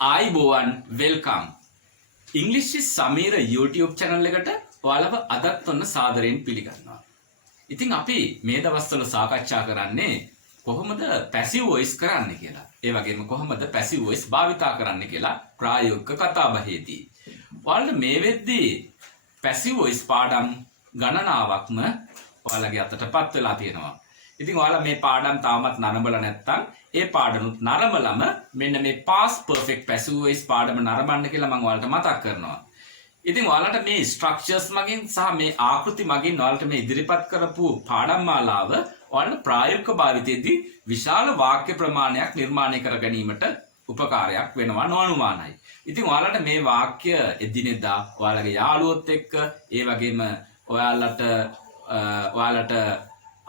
ආයිබෝවන් welcome ඉංග්‍රීසි Sameera YouTube channel එකට ඔයාලව අදත් ඔන්න සාදරයෙන් පිළිගන්නවා. ඉතින් අපි මේ දවස්වල සාකච්ඡා කරන්නේ කොහොමද passive voice කරන්න කියලා. ඒ වගේම කොහොමද passive voice භාවිතා කරන්න කියලා ප්‍රායෝගික කතාබහේදී. ඔයාලට මේ වෙද්දී passive voice පාඩම් ගණනාවක්ම ඔයාලගේ අතටපත් වෙලා තියෙනවා. ඉතින් ඔයාලා මේ පාඩම් තාමත් නරඹලා නැත්නම් ඒ පාඩමුත් නරඹලම මෙන්න මේ past perfect passive voice පාඩම නරඹන්න කියලා මම ඔයාලට මතක් කරනවා. ඉතින් ඔයාලට මේ ස්ට්‍රක්චර්ස් මගින් සහ මේ ආකෘති මගින් ඔයාලට මේ ඉදිරිපත් කරපු පාඩම් මාලාව ඔයාලට ප්‍රායෝගික භාවිතයේදී විශාල වාක්‍ය ප්‍රමාණයක් නිර්මාණය කර ගැනීමට උපකාරයක් වෙනවා නොඅනුමානයි. ඉතින් ඔයාලට මේ වාක්‍ය එදිනෙදා ඔයාලගේ යාළුවොත් එක්ක ඒ වගේම ඔයාලට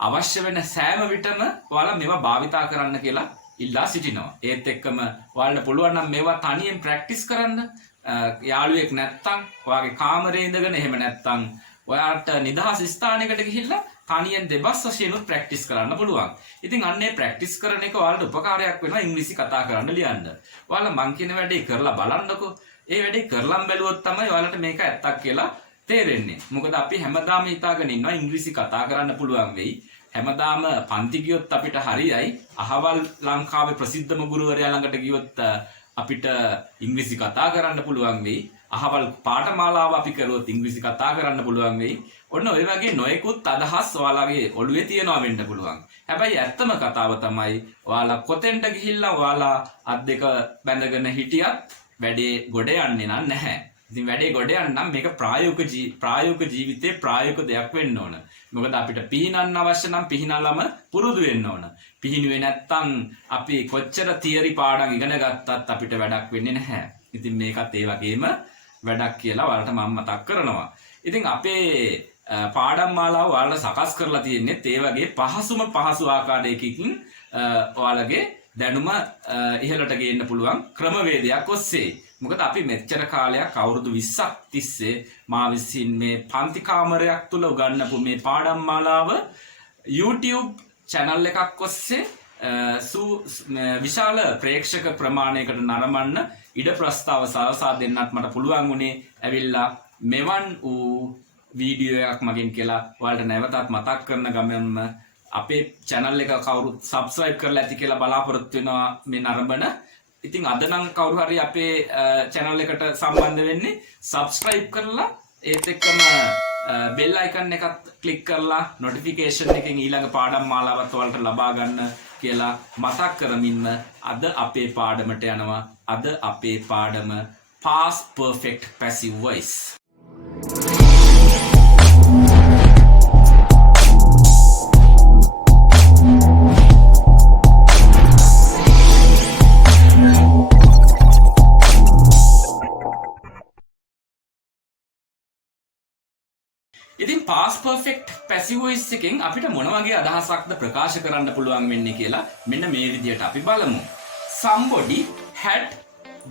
අවශ්‍ය වෙන සෑම විටම ඔයාලා මේවා භාවිතා කරන්න කියලා ඉල්ලා සිටිනවා. ඒත් එක්කම ඔයාලට පුළුවන් නම් මේවා තනියෙන් ප්‍රැක්ටිස් කරන්න. යාළුවෙක් නැත්තම් ඔයාගේ කාමරේ ඉඳගෙන එහෙම නැත්තම් ඔයාලට නිදහස් ස්ථානයකට ගිහිල්ලා තනියෙන් දෙබස් වශයෙන් උත් ප්‍රැක්ටිස් කරන්න පුළුවන්. ඉතින් අන්නේ ප්‍රැක්ටිස් කරන එක ඔයාලට උපකාරයක් වෙනවා ඉංග්‍රීසි කතා කරන්න ලියන්න. ඔයාලා මං කියන වැඩේ කරලා බලන්නකෝ. ඒ වැඩේ කරලම් බැලුවොත් තමයි ඔයාලට මේක ඇත්තක් කියලා තේරෙන්නේ. මොකද අපි හැමදාම හිතාගෙන ඉන්නවා ඉංග්‍රීසි කතා කරන්න පුළුවන් වෙයි. හැමදාම පන්ති ගියොත් අපිට හරියයි. අහවල් ලංකාවේ ප්‍රසිද්ධම ගුරුවරයා ළඟට ගියොත් අපිට ඉංග්‍රීසි කතා කරන්න පුළුවන් වෙයි. අහවල් පාඨමාලාව අපි කරුවොත් ඉංග්‍රීසි කතා කරන්න පුළුවන් වෙයි. ඔන්න ඔය වගේ නොයෙකුත් අදහස් ඔයාලගේ ඔළුවේ තියෙනවා වෙන්න පුළුවන්. හැබැයි ඇත්තම කතාව තමයි ඔයාලා කොතෙන්ට ගිහිල්ලා ඔයාලා අත් දෙක බැඳගෙන හිටියත් වැඩේ ගොඩ යන්නේ නැහැ. ඉතින් වැඩේ ගොඩ යන්න මේක ප්‍රායෝගික ජීවිතේ ප්‍රායෝගික දෙයක් වෙන්න ඕන. මොකද අපිට පිහිනන්න අවශ්‍ය නම් පිහිනලම පුරුදු වෙන්න ඕන. පිහිනුවේ නැත්තම් අපි කොච්චර තියරි පාඩම් ඉගෙන ගත්තත් අපිට වැඩක් වෙන්නේ නැහැ. ඉතින් මේකත් ඒ වගේම වැඩක් කියලා ඔයාලට මම මතක් කරනවා. ඉතින් අපේ පාඩම් මාලාව ඔයාලට සකස් කරලා තියෙන්නේ ඒ වගේ පහසු ආකාරයකින් ඔයාලගේ දැනුම ඉහළට ගේන්න පුළුවන් ක්‍රමවේදයක් ඔස්සේ. මොකද අපි මෙච්චර කාලයක් අවුරුදු 20ක් තිස්සේ මා විසින් මේ පන්ති කාමරයක් තුල උගන්වපු මේ පාඩම් මාලාව YouTube channel එකක් ඔස්සේ විශාල ප්‍රේක්ෂක ප්‍රමාණයකට නරඹන්න ඉඩ ප්‍රස්තාව සලසා දෙන්නත් මට පුළුවන් වුණේ ඇවිල්ලා මෙවන් වූ වීඩියෝ එකක් මගින් කියලා ඔයාලට නැවතත් මතක් කරන ගමන්ම අපේ channel එක කවුරුත් subscribe කරලා ඇති කියලා බලාපොරොත්තු වෙනවා මේ නරඹන. ඉතින් අද නම් කවුරු හරි අපේ channel එකට සම්බන්ධ වෙන්නේ subscribe කරලා ඒත් එක්කම bell icon එකත් click කරලා notification එකෙන් ඊළඟ පාඩම් මාලාවත් ඔයාලට ලබා ගන්න කියලා මතක් කරමින්ම අද අපේ පාඩමට යනවා. අද අපේ පාඩම past perfect passive voice. ඉතින් past perfect passive voice එකෙන් අපිට මොන වගේ අදහසක්ද ප්‍රකාශ කරන්න පුළුවන් වෙන්නේ කියලා මෙන්න මේ විදිහට අපි බලමු. Somebody had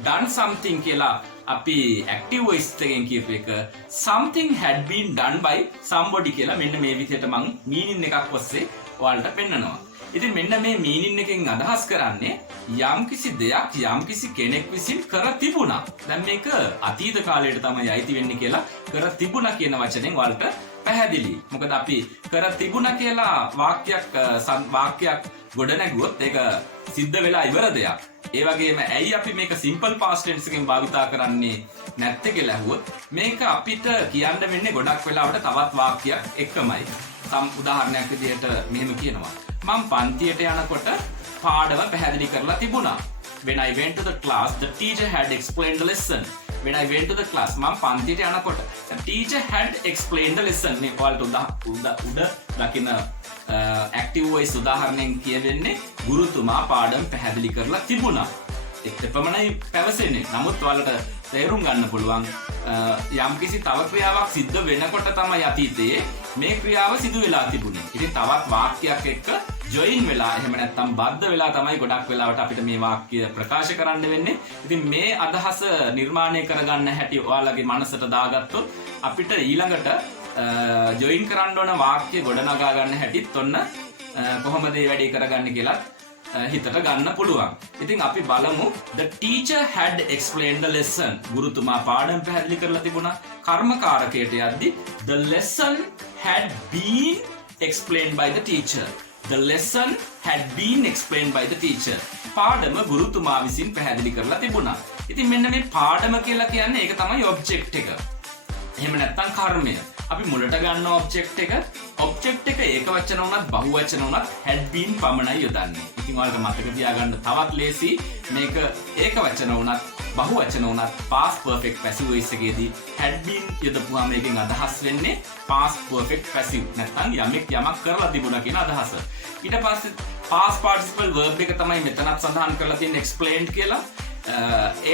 done something කියලා අපි active voice එකෙන් කියපු එක something had been done by somebody කියලා මෙන්න මේ විදිහට මම meaning එකක් ඔස්සේ ඔයාලට පෙන්නනවා. ඉතින් මෙන්න මේ meaning එකෙන් අදහස් කරන්නේ යම්කිසි දෙයක් යම්කිසි කෙනෙක් විසින් කර තිබුණා. දැන් මේක අතීත කාලයට තමයි අයිති වෙන්නේ කියලා කර තිබුණා කියන වචනෙන් ඔයාලට පැහැදිලි. මොකද අපි කර තිබුණා කියලා වාක්‍යයක් ගොඩ නැගුවොත් ඒක සිද්ධ වෙලා ඉවර දෙයක්. ඒ වගේම ඇයි අපි මේක simple past tense එකෙන් භාවිතා කරන්නේ නැත්තේ කියලා අහුවොත් මේක අපිට කියන්න වෙන්නේ ගොඩක් වෙලාවට තවත් වාක්‍යයක් එකමයි. උදාහරණයක් විදිහට මෙහෙම කියනවා. මම පන්තියට යනකොට පාඩම පැහැදිලි කරලා තිබුණා. When I went to the class, the teacher had explained the lesson. When I went to the class, මම පන්තියට යනකොට the teacher had explained the lesson. මේ ඔයාලට උඩ දකින්න active voice උදාහරණයෙන් කියවෙන්නේ ගුරුතුමා පාඩම් පැහැදිලි කරලා තිබුණා. එතපමණයි පැවසෙන්නේ. නමුත් ඔයාලට තේරුම් ගන්න පුළුවන් යම්කිසි තව ක්‍රියාවක් සිද්ධ වෙනකොට තමයි අතීතයේ මේ ක්‍රියාව සිදු වෙලා තිබුණේ. ඉතින් තවත් වාක්‍යයක් එක්ක join වෙලා එහෙම නැත්නම් බද්ධ වෙලා තමයි ගොඩක් වෙලාවට අපිට මේ වාක්‍ය ප්‍රකාශ කරන්න වෙන්නේ. ඉතින් මේ අදහස නිර්මාණය කරගන්න හැටි ඔයාලගේ මනසට දාගත්තොත් අපිට ඊළඟට join කරන්න ඕන වාක්‍ය ගොඩනගා ගන්න හැටිත් ඔන්න කොහොමද මේ වැඩේ කරගන්නේ කියලා හිතට ගන්න පුළුවන්. ඉතින් අපි බලමු the teacher had explained the lesson. ගුරුතුමා පාඩම් පැහැදිලි කරලා තිබුණා. කර්මකාරකයට යද්දි the lesson had been explained by the teacher. The lesson had been explained by the teacher. පාඩම ගුරුතුමා විසින් පැහැදිලි කරලා තිබුණා. ඉතින් මෙන්න මේ පාඩම කියලා කියන්නේ ඒක තමයි ඔබ්ජෙක්ට් එක. එහෙම නැත්නම් කර්මය. අපි මුලට ගන්න ඔබ්ජෙක්ට් එක ඒක වචන වුණත් බහු වචන වුණත් had been පමණයි යොදන්නේ. ඉතින් ඔයාලට මතක තියාගන්න තවත් ලේසි මේක ඒක වචන වුණත් බහු වචන වුණත් past perfect passive voice එකේදී had been යොදපුවාම මේකෙන් අදහස් වෙන්නේ past perfect passive නැත්නම් යමක් කරලා තිබුණා කියන අදහස. ඊට පස්සේ past participle verb එක තමයි මෙතනත් සඳහන් කරලා තියෙන explained කියලා.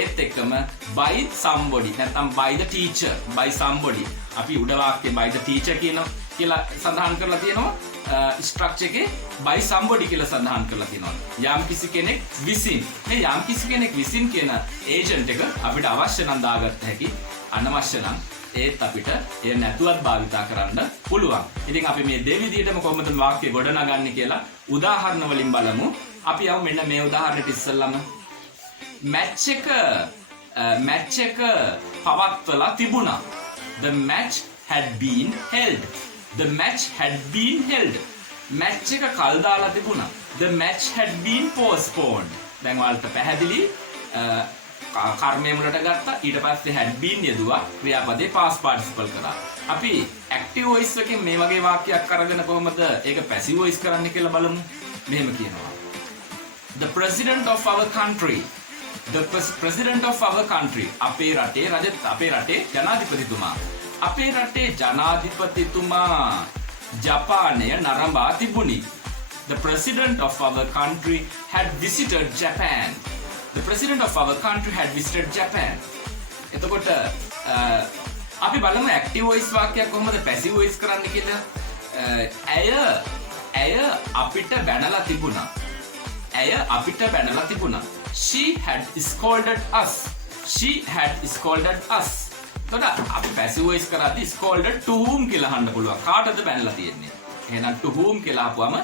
ඒත් එක්කම by somebody නැත්නම් by the teacher by somebody අපි උඩ වාක්‍යයේ by the teacher කියලා සඳහන් කරලා තියෙනවා ස්ට්‍රක්චර් එකේ by somebody කියලා සඳහන් කරලා තියෙනවා යම් කිසි කෙනෙක් විසින් මේ යම් කිසි කෙනෙක් විසින් කියන ඒජන්ට් එක අපිට අවශ්‍ය නම් දාගත්ත හැකි අනවශ්‍ය නම් ඒත් අපිට එය නැතුවත් භාවිතා කරන්න පුළුවන්. ඉතින් අපි මේ දෙවිදියටම කොහොමද වාක්‍ය ගොඩනගන්නේ කියලා උදාහරණ වලින් බලමු. අපි යමු මෙන්න මේ උදාහරණෙට ඉස්සෙල්ලම match එක පවත්වලා තිබුණා. The match had been held. The match had been held. match එක කල් දාලා තිබුණා. The match had been postponed. දැන් ඔයාලට පැහැදිලි කර්මය මුලට ගත්තා. ඊට පස්සේ had been යෙදුවා. ක්‍රියාපදේ past participle කරා. අපි active voice එකෙන් මේ වගේ වාක්‍යයක් අරගෙන කොහොමද ඒක passive voice කරන්න කියලා බලමු. මෙහෙම කියනවා. The president of our country. The president of our country. අපේ රටේ ජනාධිපතිතුමා. අපේ රටේ ජනාධිපතිතුමා ජපානය නරඹා තිබුණි. The president of our country had visited Japan. The president of our country had visited Japan. එතකොට අපි බලමු active voice වාක්‍යයක් කොහොමද passive voice කරන්න කියලා. ඇය අපිට බැනලා තිබුණා. She had scolded us. She had scolded us. එතකොට අපි passive voice කරද්දී scolded to whom කියලා අහන්න පුළුවන්. කාටද බැනලා තියෙන්නේ? එහෙනම් to whom කියලා අහපුවම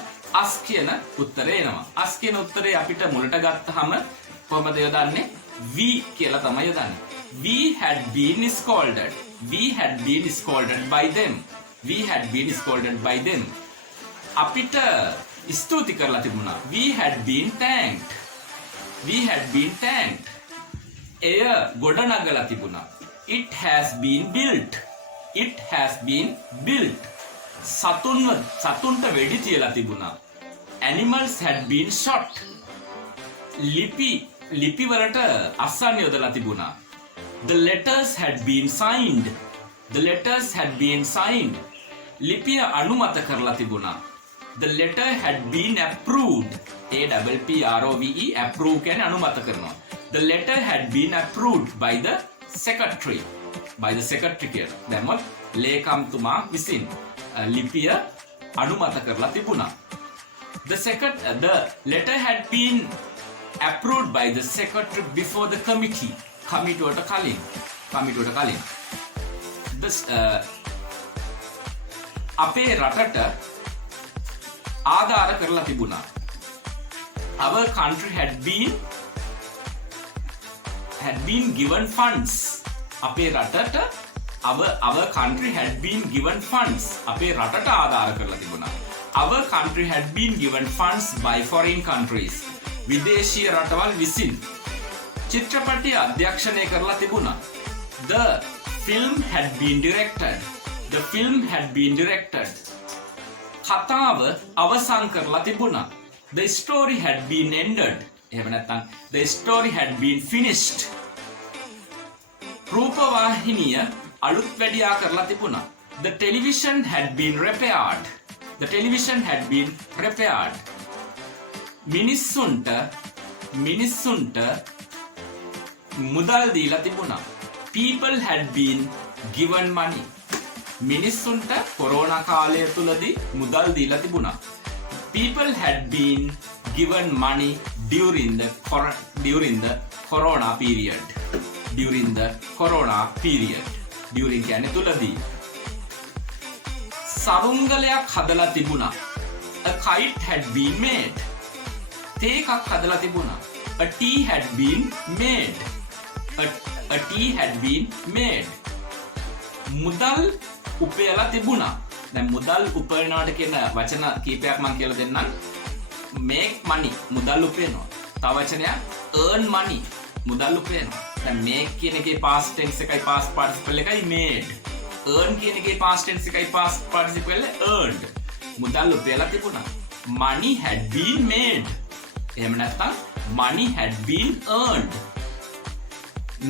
us කියන උත්තරේ එනවා. us කියන උත්තරේ අපිට මුලට ගත්තාම කොහොමද යොදන්නේ? we කියලා තමයි යොදන්නේ. We had been scolded. We had been scolded by them. We had been scolded by them. අපිට ස්තුති කරලා තිබුණා. We had been thanked. We had been thanked. එය ගොඩනගලා තිබුණා. It has been built. It has been built. සතුන්ට වෙඩි තියලා තිබුණා. Animals had been shot. ලිපි වලට අස්සන් යොදලා තිබුණා. The letters had been signed. The letters had been signed. ලිපිය අනුමත කරලා තිබුණා. The letter had been approved. APPROVE approve කියන්නේ අනුමත කරනවා. The letter had been approved by the secretary. By the secretary කියලා. දැම්මොත් ලේකම්තුමා විසින් ලිපිය අනුමත කරලා තිබුණා. The letter had been approved by the secretary before the committee. කමිටුවට කලින්. අපේ රටට ආධාර කරලා තිබුණා. Our country had been given funds. අපේ රටට our country had been given funds. අපේ රටට ආධාර කරලා තිබුණා. Our country had been given funds by foreign countries. විදේශීය රටවල් විසින් චිත්‍රපටය අධ්‍යක්ෂණය කරලා තිබුණා. The film had been directed. The film had been directed. කතාව අවසන් කරලා තිබුණා. The story had been ended. එහෙම නැත්නම් the story had been finished. රූපවාහිනිය අලුත් වැඩියා කරලා තිබුණා. The television had been repaired. The television had been repaired. මිනිස්සුන්ට මුදල් දීලා තිබුණා. People had been given money. මිනිස්සුන්ට කොරෝනා කාලය තුලදී මුදල් දීලා තිබුණා. People had been given money during the corona period. During the corona period. During කියන්නේ තුලදී. සරුංගලයක් හදලා තිබුණා. A kite had been made. තේ එකක් හදලා තිබුණා. A tea had been made. A tea had been made. මුදල් උපයලා තිබුණා. දැන් මුදල් උපයනවාට කියන වචන කීපයක් මම කියලා දෙන්නම්. make money මුදල් උපයනවා. තව වචනයක් earn money මුදල් උපයනවා. දැන් make කියන එකේ past tense එකයි past participle එකයි made. earn කියන එකේ past tense එකයි past participle earned. මුදල් උපයලා තිබුණා. money had been made. එහෙම නැත්නම් money had been earned.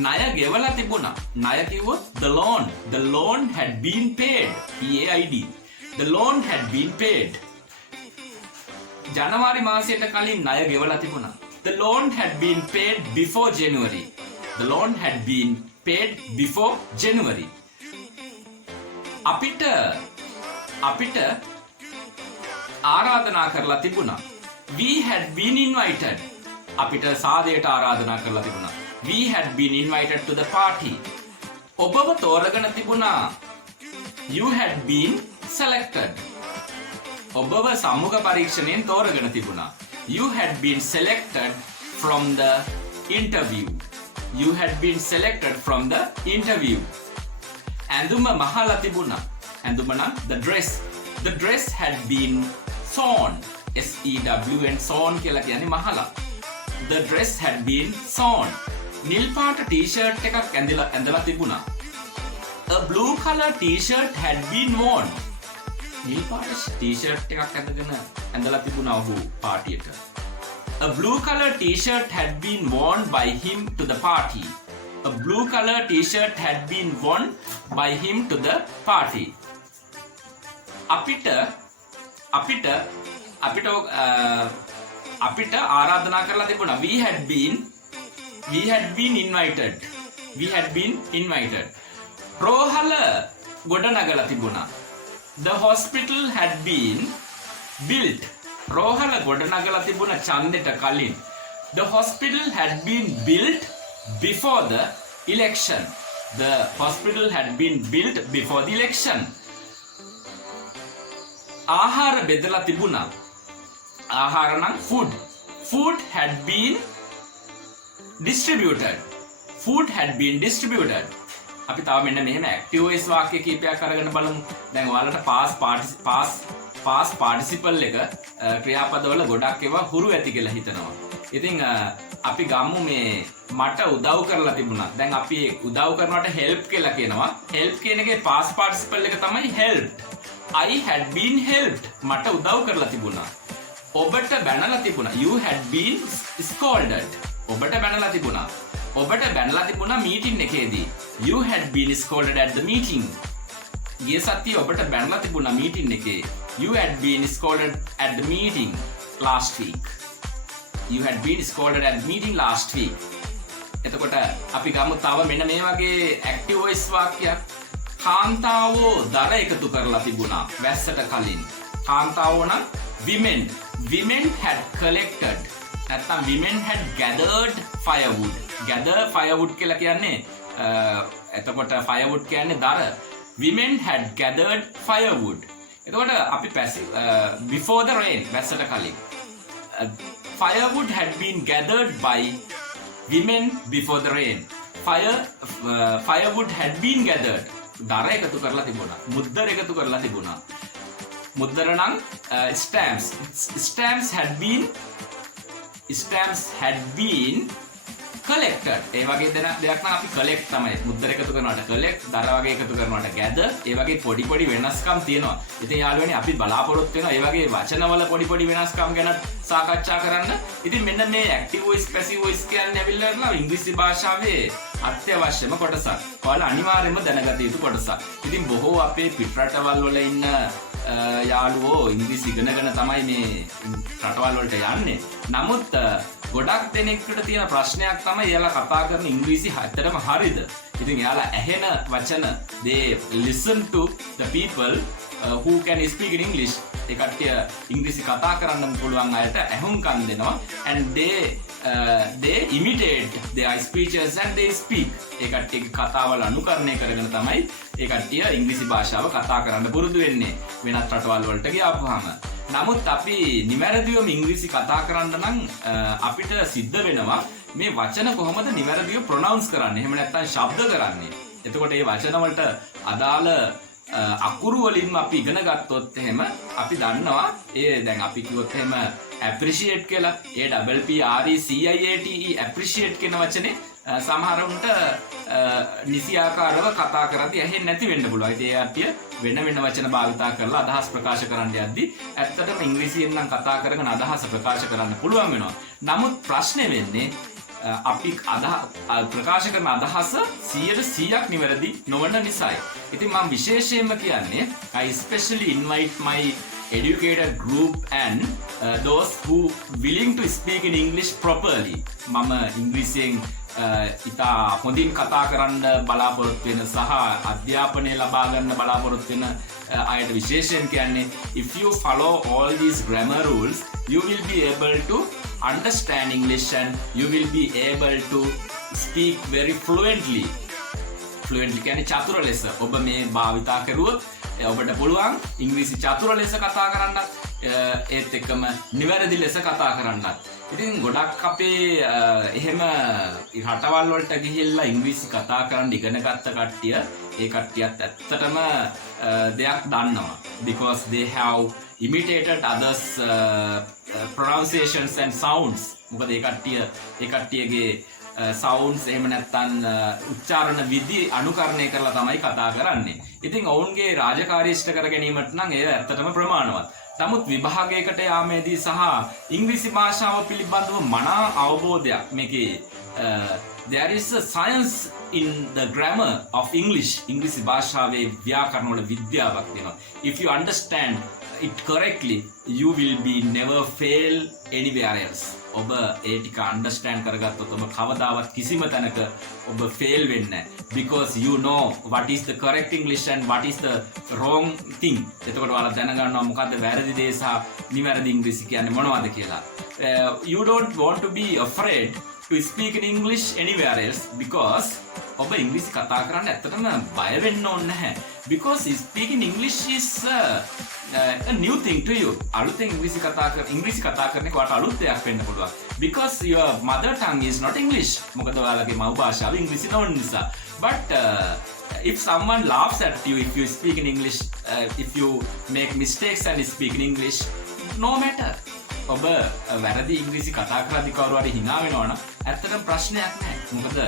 ණය ගෙවලා තිබුණා. ණය කිව්වොත් the loan had been paid. PAID. The loan had been paid. ජනවාරි මාසයට කලින් ණය ගෙවලා තිබුණා. The loan had been paid before January. The loan had been paid before January. අපිට ආරාධනා කරලා තිබුණා. We had been invited. අපිට සාදයට ආරාධනා කරලා තිබුණා. We had been invited to the party. ඔබව තෝරගෙන තිබුණා. You had been selected. ඔබව සම්මුඛ පරීක්ෂණයෙන් තෝරගෙන තිබුණා. You had been selected from the interview. You had been selected from the interview. ඇඳුම මහලා තිබුණා. ඇඳුම නම් the dress. The dress had been sewn. SEWN sewn කියලා කියන්නේ මහලා. The dress had been sewn. නිල් පාට t-shirt එකක් ඇඳලා තිබුණා. A blue color t-shirt had been worn. නිල් පාට t-shirt එකක් ඇඳලා තිබුණා ඔහු පාටියට. A blue color t-shirt had been worn by him to the party. A blue color t-shirt had been worn by him to the party. අපිට ආරාධනා කරලා තිබුණා. We had been invited. We had been invited. රෝහල ගොඩනගලා තිබුණා. The hospital had been built. රෝහල ගොඩනගලා තිබුණා ඡන්දෙට කලින්. The hospital had been built before the election. The hospital had been built before the election. ආහාර බෙදලා තිබුණා. ආහාර නම් food. Food had been distributed. Food had been distributed. අපි තව මෙන්න මෙහෙම active voice වාක්‍ය කීපයක් අරගෙන බලමු. දැන් ඔයාලට past participle එක ක්‍රියාපදවල ගොඩක් ඒවා හුරු ඇති කියලා හිතනවා. ඉතින් අපි ගමු මේ මට උදව් කරලා තිබුණා. දැන් අපි උදව් කරනවට help කියලා කියනවා. help කියන එකේ past participle එක තමයි helped. I had been helped. මට උදව් කරලා තිබුණා. ඔබට බැනලා තිබුණා. You had been scolded. ඔබට බැනලා තිබුණා. ඔබට බැනලා තිබුණා මීටින් එකේදී. You had been scolded at the meeting. ගිය සතියේ ඔබට බැනලා තිබුණා මීටින් එකේ. You had been scolded at the meeting last week. You had been scolded at the meeting last week. එතකොට අපි ගමු තව මෙන්න මේ වගේ active voice වාක්‍යයක්. කාන්තාවෝ දර එකතු කරලා තිබුණා වැස්සට කලින්. කාන්තාවෝ නම් women had collected. නැත්නම් women had gathered firewood. gather firewood කියලා කියන්නේ එතකොට firewood කියන්නේ දර. women had gathered firewood. එතකොට අපි before the rain වැස්සට කලින්. Firewood had been gathered by women before the rain. Firewood had been gathered. දර එකතු කරලා තිබුණා. මුද්දර එකතු කරලා තිබුණා. මුද්දර නම් stamps. Stamps had been collected. ඒ වගේ දෙයක් නම් අපි collect තමයි. මුද්දර එකතු කරනවට collect, දර වගේ එකතු කරනවට gather. ඒ වගේ පොඩි වෙනස්කම් තියෙනවා. ඉතින් යාළුවනේ අපි බලාපොරොත්තු වෙනවා ඒ වගේ වචනවල පොඩි වෙනස්කම් ගැන සාකච්ඡා කරන්න. ඉතින් මෙන්න මේ active voice passive voice කියන්නේ ඇවිල්ලා ඉංග්‍රීසි භාෂාවේ අත්‍යවශ්‍යම කොටසක්. ඔයාලා අනිවාර්යයෙන්ම දැනගත යුතු කොටසක්. ඉතින් බොහෝ අපේ පිටරටවල් වල ඉන්න යාළුවෝ ඉංග්‍රීසි ඉගෙනගෙන තමයි මේ රටවල් වලට යන්නේ. නමුත් ගොඩක් දෙනෙක්ට තියෙන ප්‍රශ්නයක් තමයි එයාලා කතා කරන ඉංග්‍රීසි ඇත්තටම හරිද? ඉතින් එයාලා ඇහෙන වචන they listen to the people who can speak in English. ඒ කට්ටිය ඉංග්‍රීසි කතා කරන්න පුළුවන් අයට ඇහුම්කන් දෙනවා and they imitate their speeches and they speak. ඒ කට්ටියගේ කතාවල් අනුකරණය කරගෙන තමයි ඒ කට්ටිය ඉංග්‍රීසි භාෂාව කතා කරන්න පුරුදු වෙන්නේ වෙනත් රටවල් වලට ගියාපුවාම. නමුත් අපි නිවැරදිවම ඉංග්‍රීසි කතා කරන්න නම් අපිට සිද්ධ වෙනවා මේ වචන කොහොමද නිවැරදිව ප්‍රොනවුන්ස් කරන්නේ. එහෙම නැත්නම් ශබ්ද කරන්නේ. එතකොට මේ වචන වලට අදාළ අකුරු වලින්ම අපි ඉගෙන ගත්තොත් එහෙම අපි දන්නවා ඒ දැන් අපි කිව්වොත් එහෙම appreciate කියලා APPRECIATE appreciate කියන වචනේ සමහරුන්ට නිසියාකාරව කතා කරද්දී ඇහෙන්නේ නැති වෙන්න පුළුවන්. ඒ අර්ථය වෙන වෙන වචන භාවිතා කරලා අදහස් ප්‍රකාශ කරන්න යද්දී ඇත්තටම ඉංග්‍රීසියෙන් නම් කතා කරගෙන අදහස ප්‍රකාශ කරන්න පුළුවන් වෙනවා. නමුත් ප්‍රශ්නේ වෙන්නේ අපි ප්‍රකාශ කරන අදහස 100% නිවැරදි නොවන නිසායි. ඉතින් මම විශේෂයෙන්ම කියන්නේ I especially invite my educated group and those who willing to speak in English properly. මම ඉංග්‍රීසියෙන් ඉතා හොඳින් කතා කරන්න බලාපොරොත්තු වෙන සහ අධ්‍යාපනය ලබා ගන්න බලාපොරොත්තු වෙන අයට විශේෂයෙන් කියන්නේ if you follow all these grammar rules you will be able to understand English and you will be able to speak very fluently කියන්නේ චතුර ලෙස ඔබ මේ භාවිතා කරුවොත් ඔබට පුළුවන් ඉංග්‍රීසි චතුර ලෙස කතා කරන්නත් ඒත් එක්කම නිවැරදි ලෙස කතා කරන්නත්. ඉතින් ගොඩක් අපේ එහෙම රටවල් වලට ගිහිල්ලා ඉංග්‍රීසි කතා කරන්න ඉගෙන ගත්ත කට්ටිය ඒ කට්ටියත් ඇත්තටම දෙයක් දන්නවා because they have imitated others pronunciations and sounds. මොකද ඒ කට්ටියගේ sounds එහෙම නැත්නම් උච්චාරණ විදි අනුකරණය කරලා තමයි කතා කරන්නේ. ඉතින් ඔවුන්ගේ රාජකාරී ඉෂ්ට කර ගැනීමට නම් ඒ ඇත්තටම ප්‍රමාණවත්. නමුත් විභාගයකට යාමේදී සහ ඉංග්‍රීසි භාෂාව පිළිබඳව මනා අවබෝධයක් මේකේ there is a science in the grammar of English. ඉංග්‍රීසි භාෂාවේ ව්‍යාකරණ වල විද්‍යාවක් තියෙනවා. If you understand it correctly you will be never fail anywhere else. ඔබ ඒ ටික understand කරගත්තොත් ඔබ කවදාවත් කිසිම තැනක ඔබ fail වෙන්නේ නැහැ. Because you know what is the correct English and what is the wrong thing. එතකොට ඔයාලා දැනගන්නවා මොකද්ද වැරදි දේ සහ නිවැරදි ඉංග්‍රීසි කියන්නේ මොනවද කියලා. You don't want to be afraid to speak in English anywhere else because ඔබ ඉංග්‍රීසි කතා කරන්න ඇත්තටම බය වෙන්න ඕනේ නැහැ. Because speaking English is a new thing to you. අලුතෙන් ඉංග්‍රීසි කතා කරන එක වට අලුත් දෙයක් වෙන්න පුළුවන්. Because your mother tongue is not English. මොකද ඔයාලගේ මව් භාෂාව ඉංග්‍රීසි නොවන නිසා. But if someone laughs at you if you speak in English, if you make mistakes and speak in English, no matter. ඔබ වැරදි ඉංග්‍රීසි කතා කරද්දී කවුරු හරි hina වෙනවා නම් ඇත්තටම ප්‍රශ්නයක් නැහැ. මොකද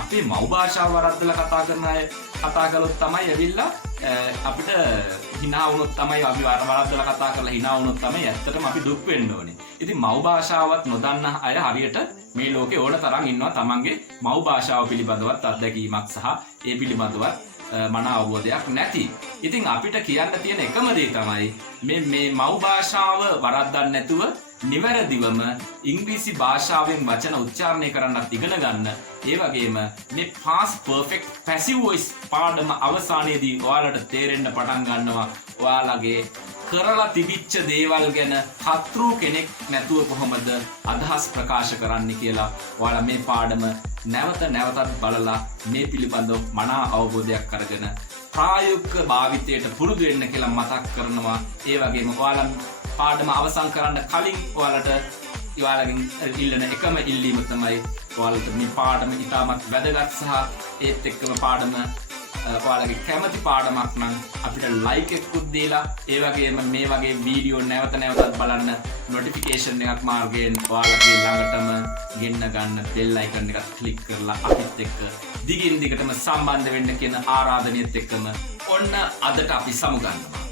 අපේ මව් භාෂාව වරද්දලා කතා කරන අය කතා කළොත් තමයි ඇවිල්ලා අපිට hina වුණොත් තමයි අපි වරද්දලා කතා කරලා hina වුණොත් තමයි ඇත්තටම අපි දුක් වෙන්න ඕනේ. ඉතින් මව් භාෂාවත් නොදන්න අය හරියට මේ ලෝකේ ඕන තරම් ඉන්නවා තමන්ගේ මව් භාෂාව පිළිබඳවත් අත්දැකීමක් සහ ඒ පිළිබඳවත් මන අවබෝධයක් නැති. ඉතින් අපිට කියන්න තියෙන එකම දේ තමයි මේ මව් භාෂාව වරද්දන්න නැතුව නිවැරදිවම ඉංග්‍රීසි භාෂාවෙන් වචන උච්චාරණය කරන්නත් ඉගෙන ගන්න. ඒ වගේම මේ past perfect passive voice පාඩම අවසානයේදී ඔයාලට තේරෙන්න පටන් ගන්නවා ඔයාලගේ කරලා තිබිච්ච දේවල් ගැන කතෘ කෙනෙක් නැතුව කොහොමද අදහස් ප්‍රකාශ කරන්න කියලා. ඔයාලා මේ පාඩම නැවත නැවතත් බලලා මේ පිළිබඳව මනා අවබෝධයක් අරගෙන ප්‍රායෝගික භාවිතයට පුරුදු වෙන්න කියලා මතක් කරනවා. ඒ වගේම ඔයාලා පාඩම අවසන් කරන්න කලින් ඔයාලගෙන් ඉල්ලන එකම ඉල්ලීම තමයි ඔයාලට මේ පාඩම ඉතාමත් වැදගත් සහ ඒත් එක්කම පාඩම ඔයාලගේ කැමති පාඩමක් නම් අපිට ලයික් එකකුත් දීලා ඒ වගේම මේ වගේ වීඩියෝ නැවත නැවතත් බලන්න නොටිෆිකේෂන් එකක් මාර්ගයෙන් ඔයාලගේ ළඟටම ගෙන්න ගන්න බෙල් අයිකන් එකත් ක්ලික් කරලා අපිත් එක්ක දිගින් දිගටම සම්බන්ධ වෙන්න කියන ආරාධනයත් එක්කම ඔන්න අදට අපි සමුගන්නවා.